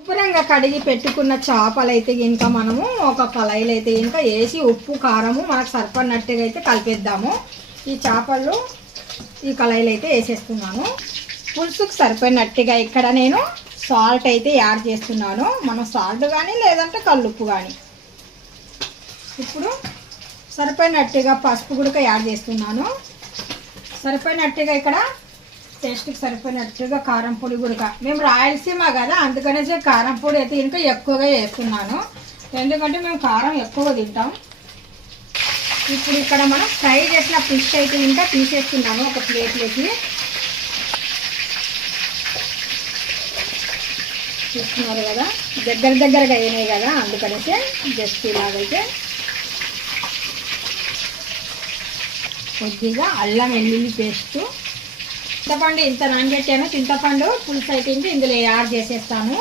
శుభ్రంగా కడిగి పెట్టుకున్న చేపలు అయితే ఇంకా మనము ఒక కళాయిలో అయితే ఇంకా వేసి ఉప్పు కారము మనకు సరిపడినట్టుగా అయితే కలిపేద్దాము. ఈ చేపలు ఈ కళాయిలో అయితే వేసేస్తున్నాను. పులుసుకు సరిపోయినట్టుగా ఇక్కడ నేను సాల్ట్ అయితే యాడ్ చేస్తున్నాను. మనం సాల్ట్ కానీ లేదంటే కల్లుప్పు కానీ. ఇప్పుడు సరిపోయినట్టుగా పసుపు కూడా యాడ్ చేస్తున్నాను. సరిపోయినట్టుగా ఇక్కడ టేస్ట్కి సరిపోయినట్టుగా కారం పొడి కూడా. మేము రాయలసీమ కదా, అందుకనేసి కారం పొడి అయితే ఇంకా ఎక్కువగా వేస్తున్నాను. ఎందుకంటే మేము కారం ఎక్కువగా తింటాం. ఇప్పుడు ఇక్కడ మనం ఫ్రై చేసిన ఫిష్ అయితే ఇంకా తీసేస్తున్నాము ఒక ప్లేట్లోకి. చూస్తున్నారు కదా, దగ్గరగా అయినాయి కదా, అందుకనేసి జస్ట్ ఇలాగైతే కొద్దిగా అల్లం వెల్లుల్లి పేస్టు, చింతపండు ఇంత నానబెట్టాను. చింతపండు పులుసు అయితే ఇందులో యాడ్ చేసేస్తాను.